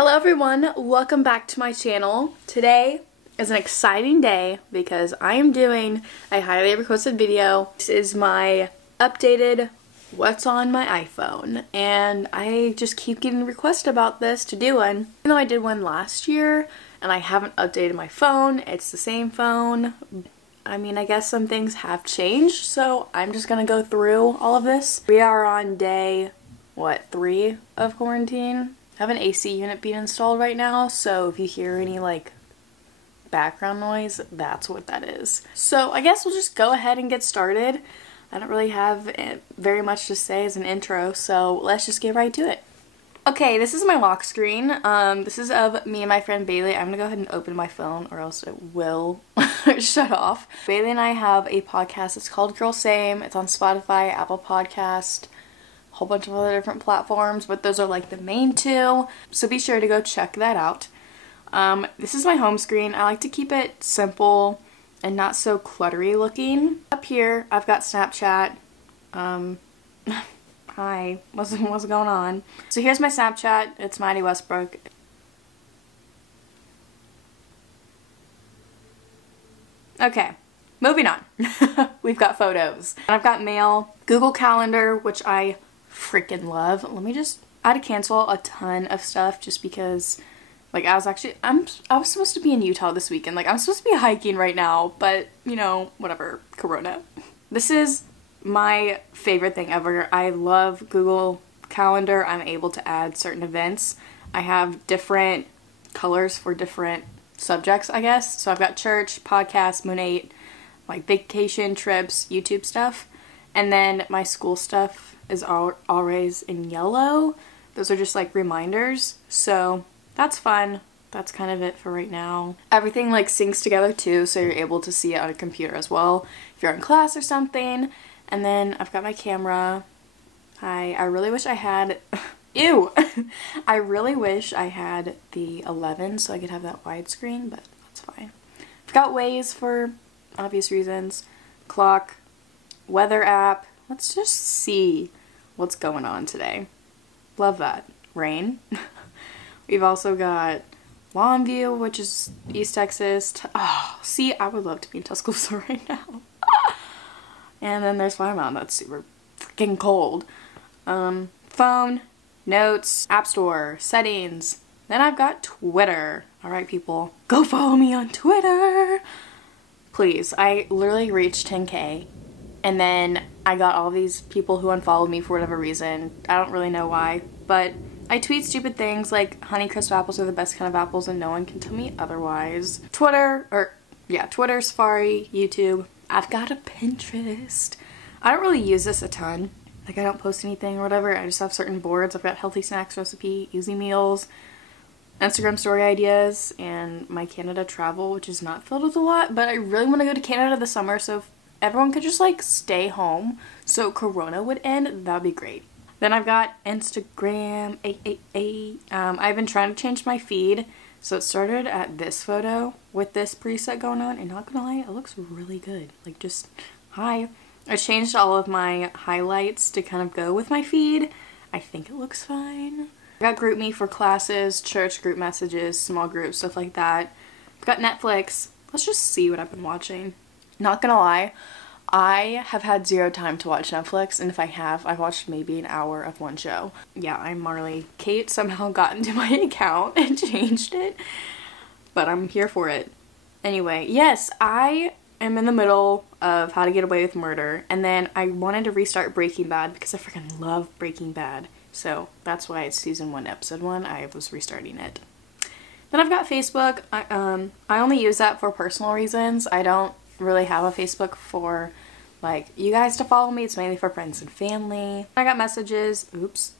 Hello everyone, welcome back to my channel. Today is an exciting day because I am doing a highly requested video. This is my updated what's on my iPhone, and I just keep getting requests about this to do one. Even though I did one last year and I haven't updated my phone, it's the same phone. I mean, I guess some things have changed, so I'm just gonna go through all of this. We are on day, 3 of quarantine? I have an AC unit being installed right now, so if you hear any like background noise, that's what that is. So I guess we'll just go ahead and get started. I don't really have very much to say as an intro, so let's just get right to it. Okay, this is my lock screen. This is of me and my friend Bailey. I'm gonna go ahead and open my phone or else it will shut off. Bailey and I have a podcast. It's called Girl Same. It's on Spotify, Apple Podcast, whole bunch of other different platforms, but those are like the main two, so be sure to go check that out. This is my home screen. I like to keep it simple and not so cluttery looking. Up here I've got Snapchat. Hi, what's going on? So here's my Snapchat. It's Madi Westbrooke. Okay, moving on. We've got photos. And I've got mail, Google Calendar, which I freaking love. I had to cancel a ton of stuff just because like I was supposed to be in Utah this weekend. Like I'm supposed to be hiking right now, but you know, whatever, Corona. This is my favorite thing ever. I love Google Calendar. I'm able to add certain events. I have different colors for different subjects, I guess. So I've got church, podcast, Moon 8, like vacation, trips, YouTube stuff. And then my school stuff is always in yellow. Those are just like reminders. So that's fun. That's kind of it for right now. Everything like syncs together too, so you're able to see it on a computer as well if you're in class or something. And then I've got my camera. I really wish I had ew. I really wish I had the 11 so I could have that widescreen, but that's fine. I've got Waze for obvious reasons. Clock, weather app. Let's just see what's going on today. Love that. Rain. We've also got Longview, which is East Texas. Oh, see, I would love to be in Tuscaloosa right now. And then there's Fire Mountain. That's super freaking cold. Phone, notes, app store, settings. Then I've got Twitter. Alright, people, go follow me on Twitter. Please. I literally reached 10K. And then I got all these people who unfollowed me for whatever reason. I don't really know why. But I tweet stupid things like Honeycrisp apples are the best kind of apples and no one can tell me otherwise. Twitter, Safari, YouTube. I've got a Pinterest. I don't really use this a ton. Like I don't post anything or whatever. I just have certain boards. I've got healthy snacks recipe, easy meals, Instagram story ideas, and my Canada travel, which is not filled with a lot, but I really want to go to Canada this summer, so if everyone could just like stay home so Corona would end, that'd be great. Then I've got Instagram, I've been trying to change my feed. So it started at this photo with this preset going on, and not gonna lie, it looks really good. Like just, hi. I changed all of my highlights to kind of go with my feed. I think it looks fine. I got GroupMe for classes, church group messages, small groups, stuff like that. I've got Netflix. Let's just see what I've been watching. Not gonna lie, I have had zero time to watch Netflix, and if I have, I've watched maybe an hour of one show. Yeah, I'm Marley. Kate somehow got into my account and changed it, but I'm here for it. Anyway, yes, I am in the middle of How to Get Away with Murder, and then I wanted to restart Breaking Bad because I freaking love Breaking Bad. So that's why it's season 1, episode 1. I was restarting it. Then I've got Facebook. I only use that for personal reasons. I don't really have a Facebook for like you guys to follow me. It's mainly for friends and family. I got messages. Oops,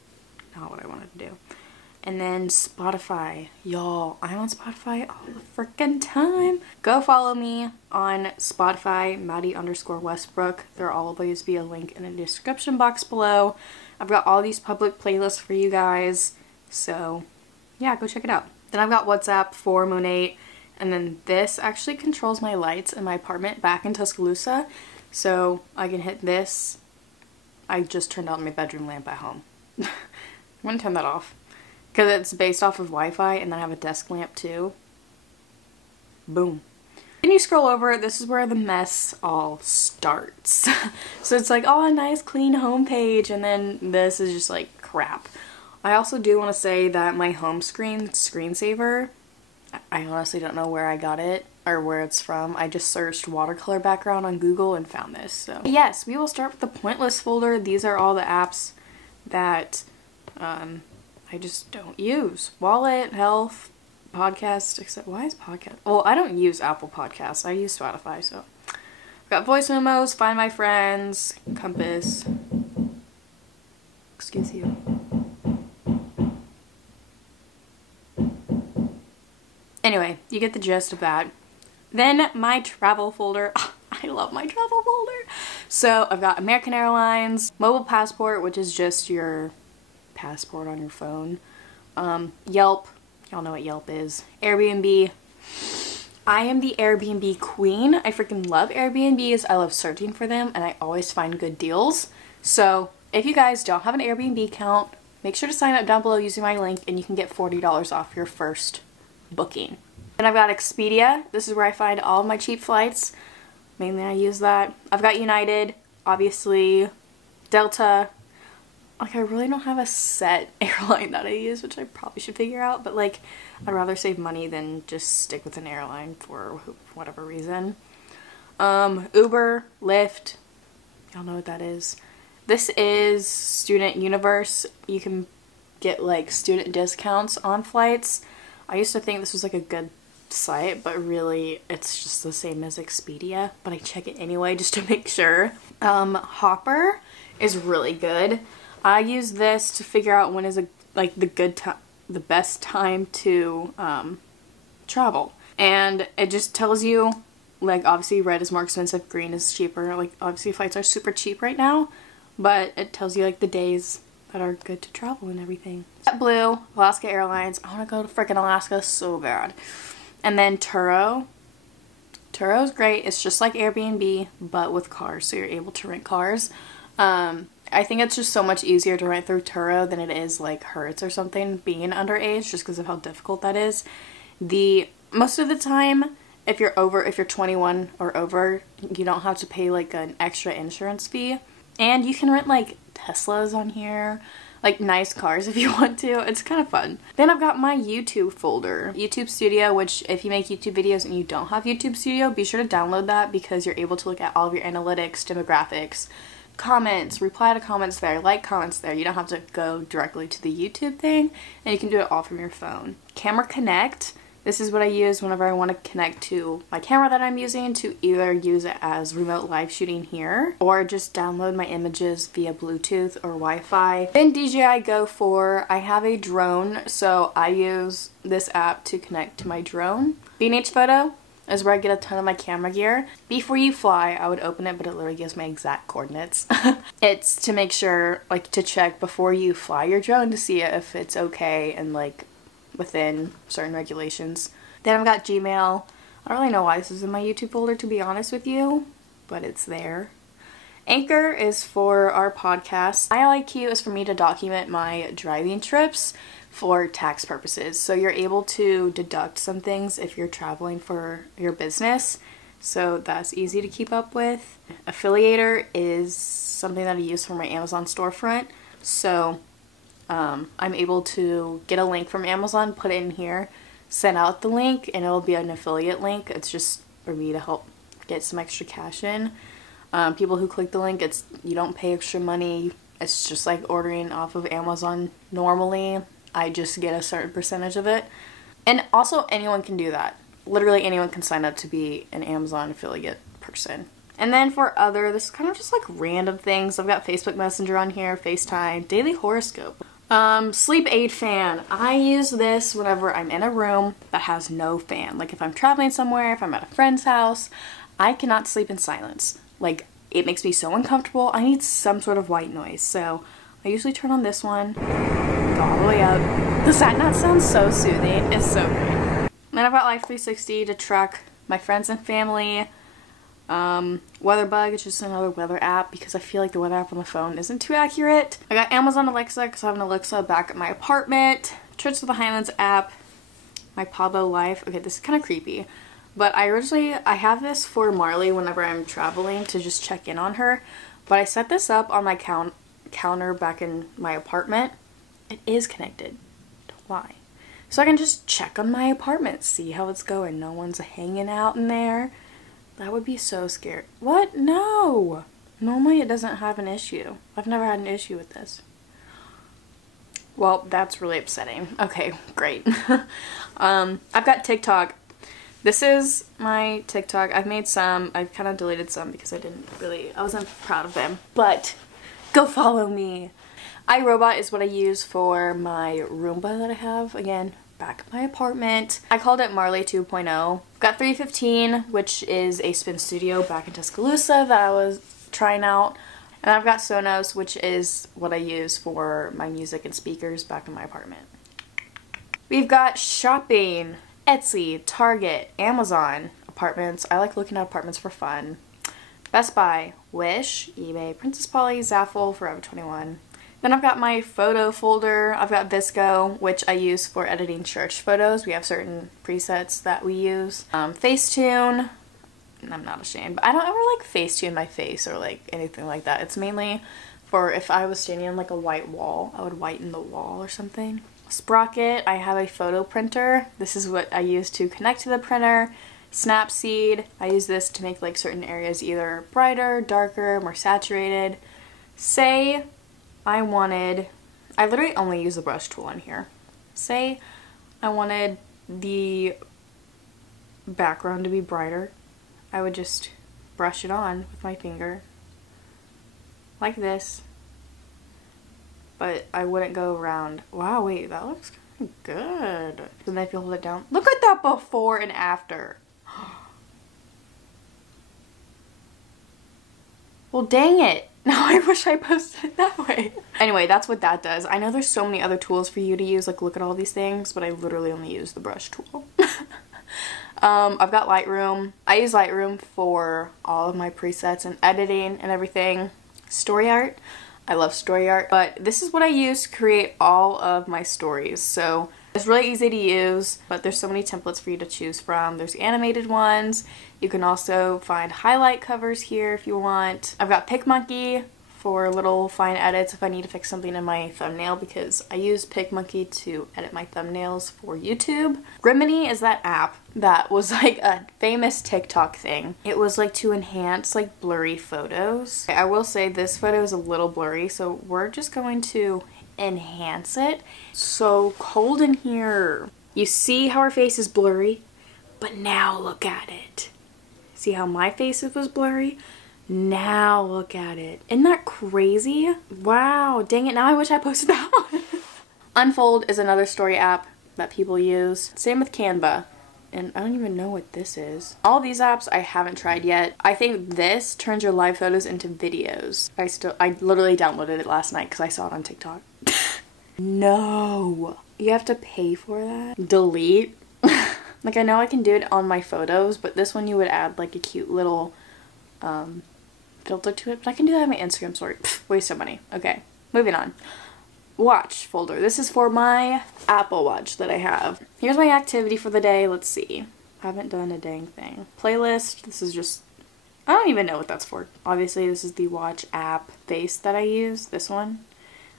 not what I wanted to do. And then Spotify. Y'all, I'm on Spotify all the freaking time. Go follow me on Spotify, Madi_Westbrooke. There'll always be a link in the description box below. I've got all these public playlists for you guys, so yeah, go check it out. Then I've got WhatsApp for Moon 8. And then this actually controls my lights in my apartment back in Tuscaloosa. So I can hit this. I just turned on my bedroom lamp at home. I'm gonna turn that off. because it's based off of Wi-Fi, and then I have a desk lamp too. Boom. Then you scroll over, this is where the mess all starts. So it's like, oh, a nice clean homepage, and then this is just like crap. I also do want to say that my home screensaver, I honestly don't know where I got it or where it's from. I just searched watercolor background on Google and found this. So yes, we will start with the pointless folder. These are all the apps that I just don't use. Wallet, health, podcast, except why is podcast? Well, I don't use Apple Podcasts. I use Spotify, so. I've got voice memos, find my friends, compass. Excuse you. Anyway, you get the gist of that. Then my travel folder. Oh, I love my travel folder. So I've got American Airlines, mobile passport, which is just your passport on your phone. Yelp. Y'all know what Yelp is. Airbnb. I am the Airbnb queen. I freaking love Airbnbs. I love searching for them, and I always find good deals. So if you guys don't have an Airbnb account, make sure to sign up down below using my link, and you can get $40 off your first booking. Then I've got Expedia. This is where I find all of my cheap flights. Mainly I use that. I've got United, obviously, Delta. Like, I really don't have a set airline that I use, which I probably should figure out, but like, I'd rather save money than just stick with an airline for whatever reason. Uber, Lyft, y'all know what that is. This is Student Universe. You can get like student discounts on flights. I used to think this was like a good site, but really it's just the same as Expedia, but I check it anyway just to make sure. Hopper is really good. I use this to figure out when is the best time to travel, and it just tells you, like, obviously red is more expensive, green is cheaper. Like, obviously flights are super cheap right now, but it tells you like the days that are good to travel and everything. JetBlue, Alaska Airlines. I want to go to freaking Alaska so bad. And then Turo. Turo's great. It's just like Airbnb, but with cars, so you're able to rent cars. I think it's just so much easier to rent through Turo than it is like Hertz or something, being underage, just because of how difficult that is. Most of the time, if you're 21 or over, you don't have to pay like an extra insurance fee. And you can rent like Teslas on here, like nice cars if you want to. It's kind of fun. Then I've got my YouTube folder. YouTube Studio, which if you make YouTube videos and you don't have YouTube Studio, be sure to download that because you're able to look at all of your analytics, demographics, comments, reply to comments there, like comments there. You don't have to go directly to the YouTube thing, and you can do it all from your phone. Camera Connect. This is what I use whenever I want to connect to my camera that I'm using to either use it as remote live shooting here or just download my images via Bluetooth or Wi-Fi. Then DJI Go 4. I have a drone, so I use this app to connect to my drone. B&H Photo is where I get a ton of my camera gear. Before you fly, I would open it, but it literally gives my exact coordinates. It's to make sure, like, to check before you fly your drone to see if it's okay and like within certain regulations. Then I've got Gmail. I don't really know why this is in my YouTube folder, to be honest with you, but it's there. Anchor is for our podcast. ILIQ is for me to document my driving trips for tax purposes. So you're able to deduct some things if you're traveling for your business. So that's easy to keep up with. Affiliator is something that I use for my Amazon storefront. So I'm able to get a link from Amazon, put it in here, send out the link, and it'll be an affiliate link. It's just for me to help get some extra cash in. People who click the link, you don't pay extra money. It's just like ordering off of Amazon normally. I just get a certain percentage of it. And also anyone can do that. Literally anyone can sign up to be an Amazon affiliate person. And then for this is kind of just like random things. I've got Facebook Messenger on here, FaceTime, daily horoscope. Sleep aid fan. I use this whenever I'm in a room that has no fan. Like if I'm traveling somewhere, if I'm at a friend's house, I cannot sleep in silence. Like, it makes me so uncomfortable. I need some sort of white noise. So I usually turn on this one, go all the way up. Does that not sound so soothing? It's so great. Then I've got Life 360 to track my friends and family. Weatherbug is just another weather app because I feel like the weather app on the phone isn't too accurate. I got Amazon Alexa because I have an Alexa back at my apartment. Trips to the Highlands app, my Pablo life. Okay, this is kind of creepy, but I have this for Marley whenever I'm traveling to just check in on her, but I set this up on my counter back in my apartment. It is connected. Why? So I can just check on my apartment, see how it's going. No one's hanging out in there. That would be so scary. What? No! Normally it doesn't have an issue. I've never had an issue with this. Well, that's really upsetting. Okay, great. I've got TikTok. This is my TikTok. I've made some. I've kind of deleted some because I wasn't proud of them. But go follow me. iRobot is what I use for my Roomba that I have. Again, back in my apartment. I called it Marley 2.0. I've got 315, which is a spin studio back in Tuscaloosa that I was trying out. And I've got Sonos, which is what I use for my music and speakers back in my apartment. We've got shopping, Etsy, Target, Amazon, apartments. I like looking at apartments for fun. Best Buy, Wish, eBay, Princess Polly, Zaful, Forever 21. Then I've got my photo folder. I've got Visco, which I use for editing church photos. We have certain presets that we use. Facetune. I'm not ashamed, but I don't ever like Facetune my face or like anything like that. It's mainly for if I was standing on like a white wall, I would whiten the wall or something. Sprocket, I have a photo printer. This is what I use to connect to the printer. Snapseed, I use this to make like certain areas either brighter, darker, more saturated. Say I literally only use the brush tool on here. Say I wanted the background to be brighter. I would just brush it on with my finger like this, but I wouldn't go around. Wow, wait, that looks kind of good. And then if you hold it down, look at that before and after. Well, dang it. Now I wish I posted it that way. Anyway, that's what that does. I know there's so many other tools for you to use, like look at all these things, but I literally only use the brush tool. I've got Lightroom. I use Lightroom for all of my presets and editing and everything. Story art. I love story art, but this is what I use to create all of my stories. So it's really easy to use, but there's so many templates for you to choose from. There's animated ones. You can also find highlight covers here if you want. I've got Picmonkey for little fine edits if I need to fix something in my thumbnail, because I use Picmonkey to edit my thumbnails for YouTube. Remedy is that app that was like a famous TikTok thing. It was like to enhance like blurry photos. I will say this photo is a little blurry, so we're just going to enhance it. So cold in here. You see how her face is blurry? But now look at it. See how my face was blurry? Now look at it. Isn't that crazy? Wow, dang it, now I wish I posted that one. Unfold is another story app that people use. Same with Canva. And I don't even know what this is. All these apps I haven't tried yet. I think this turns your live photos into videos. I literally downloaded it last night because I saw it on TikTok. No. You have to pay for that? Delete? Like, I know I can do it on my photos, but this one you would add like a cute little filter to it, but I can do that on my Instagram story. Pfft, waste of money. Okay, moving on. Watch folder. This is for my Apple Watch that I have. Here's my activity for the day. Let's see. I haven't done a dang thing. Playlist. This is just, I don't even know what that's for. Obviously, this is the watch app face that I use. This one.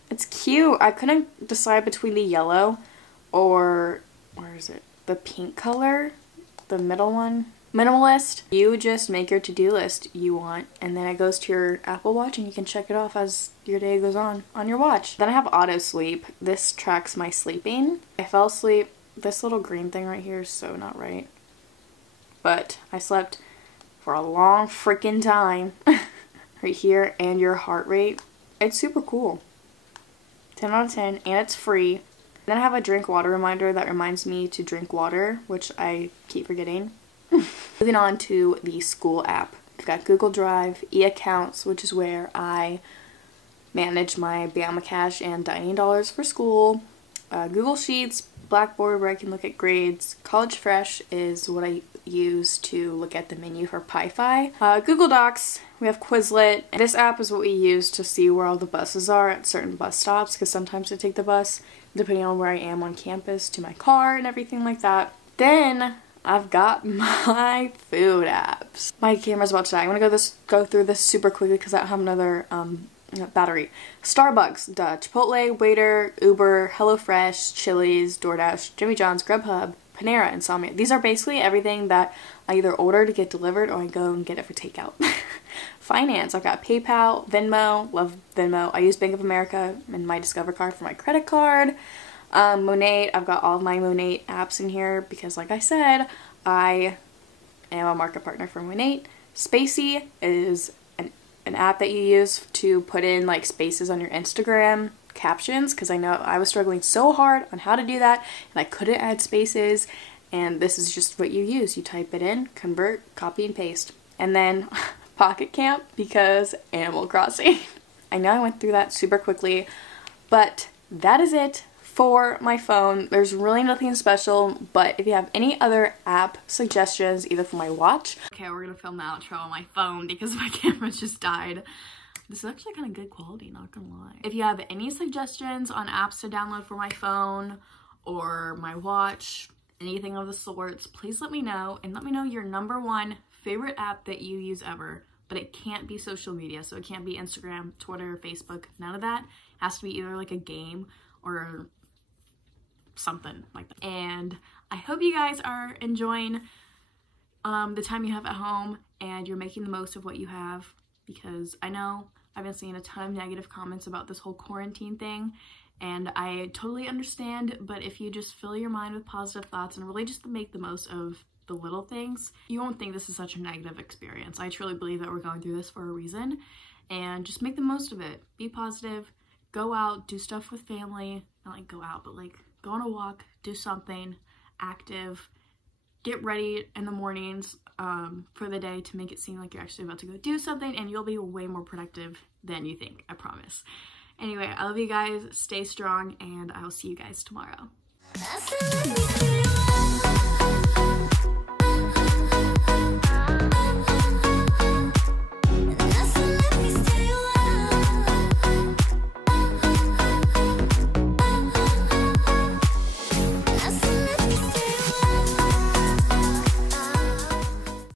It's cute. I couldn't decide between the yellow or, where is it? The pink color. The middle one. Minimalist. You just make your to-do list you want, and then it goes to your Apple Watch and you can check it off as your day goes on your watch. Then I have auto sleep. This tracks my sleeping. I fell asleep. This little green thing right here is so not right. But I slept for a long freaking time. Right here, and your heart rate. It's super cool. 10 out of 10, and it's free. Then I have a drink water reminder that reminds me to drink water, which I keep forgetting. Moving on to the school app. I've got Google Drive, e-accounts, which is where I manage my Bama Cash and dining dollars for school. Google Sheets, Blackboard where I can look at grades. College Fresh is what I use to look at the menu for Pi-Fi. Google Docs, We have Quizlet. This app is what we use to see where all the buses are at certain bus stops, because sometimes I take the bus depending on where I am on campus to my car and everything like that. Then I've got my food apps. My camera's about to die. I'm gonna go through this super quickly because I don't have another battery. Starbucks, Chipotle, Waiter, Uber, HelloFresh, Chili's, DoorDash, Jimmy John's, Grubhub, Panera, Insomnia. These are basically everything that I either order to get delivered or I go and get it for takeout. Finance, I've got PayPal, Venmo, love Venmo. I use Bank of America and my Discover card for my credit card. Monate, I've got all of my Monate apps in here because, like I said, I am a market partner for Monate. Spacey is an app that you use to put in like spaces on your Instagram captions, because I know I was struggling so hard on how to do that and I couldn't add spaces, and this is just what you use. You type it in, convert, copy and paste. And then Pocket Camp, because Animal Crossing. I know I went through that super quickly, but that is it for my phone. There's really nothing special, but if you have any other app suggestions, either for my watch. Okay, we're gonna film the outro on my phone because my camera just died. This is actually kind of good quality, not gonna lie. If you have any suggestions on apps to download for my phone or my watch, anything of the sorts, please let me know, and let me know your #1 favorite app that you use ever. But it can't be social media, so it can't be Instagram, Twitter, Facebook, none of that. It has to be either like a game or something like that. And I hope you guys are enjoying the time you have at home and you're making the most of what you have, because I know I've been seeing a ton of negative comments about this whole quarantine thing, and I totally understand, but if you just fill your mind with positive thoughts and really just make the most of the little things, you won't think this is such a negative experience. I truly believe that we're going through this for a reason, and just make the most of it. Be positive, go out, do stuff with family, not like go out, but like go on a walk, do something active, get ready in the mornings for the day to make it seem like you're actually about to go do something, and you'll be way more productive than you think, I promise. Anyway, I love you guys, stay strong, and I will see you guys tomorrow.